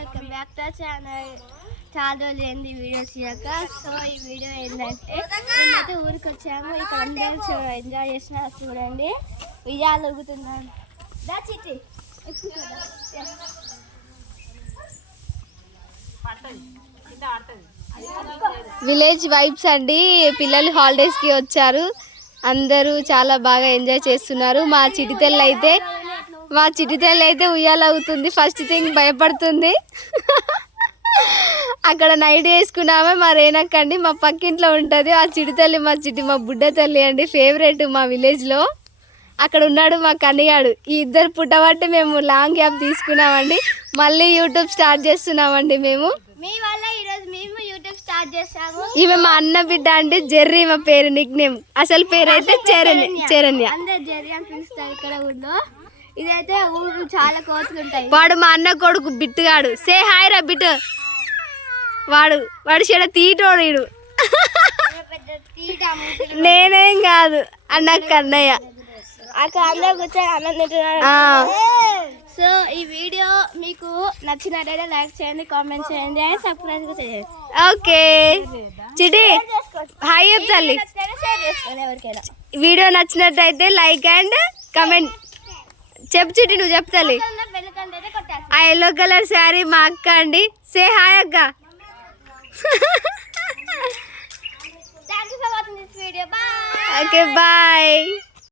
Welcome back to channel. చాలా రోజులు ఏంది వీడియోస్ చేయక. సో ఈ వీడియో ఏంటంటే మేమైతే ఊరికి వచ్చాము. ఇక్కడ అందరూ ఎంజాయ్ చేసినారు. చూడండి విజయాలు ఊగుతున్నాను. విలేజ్ వైబ్స్ అండి. పిల్లలు హాలిడేస్కి వచ్చారు. అందరూ చాలా బాగా ఎంజాయ్ చేస్తున్నారు. మా చిటితల్లి అయితే ఉయ్యాల అవుతుంది. ఫస్ట్ థింగ్ భయపడుతుంది. అక్కడ నైట్ వేసుకున్నామే మా రేణక్కండి, మా పక్కింట్లో ఉంటుంది. ఆ చిటితల్లి మా బుడ్డ తల్లి అండి, ఫేవరెట్ మా విలేజ్లో. అక్కడ ఉన్నాడు మా కన్నయ్యాడు. ఈ ఇద్దరు పుట్టబట్టి మేము లాంగ్ గ్యాప్ తీసుకున్నామండి. మళ్ళీ యూట్యూబ్ స్టార్ట్ చేస్తున్నామండి. మేము మీ వల్ల ఈరోజు మేము యూట్యూబ్ స్టార్ట్ చేస్తాము. ఈమె మా అన్న బిడ్డ అంటే జెర్రీ, మా పేరు నిక్ నేమ్. అసలు పేరు అయితే చరణ్య. అందరు జెర్రీ అని పిలుస్తారు ఇక్కడ ఊళ్ళో. ఇదైతే ఊరు చాలా కోతులు ఉంటాయి. వాడు మా అన్న కొడుకు బిట్టుగాడు. సే హాయ్ రా బిట్టు. వాడు చెడ తీటోడు. వీడు నేనేం కాదు అన్న కన్నయ్య. అక్కడ అందరూ కూర్చొని అన్నం తింటున్నాడు. సో ఈ వీడియో మీకు నచ్చినట్టయితే లైక్ చేయండి, కామెంట్ చేయండి అండ్ సబ్స్క్రైబ్ చేయండి. Okay Chitti hi చెప్తాలి. వీడియో నచ్చినట్టయితే లైక్ అండ్ కామెంట్ చెప్పు. చిటి నువ్వు చెప్తాలి. ఆ ఎల్లో కలర్ శారీ మా అక్క అండి. సే హాయ్ అక్క. Okay bye.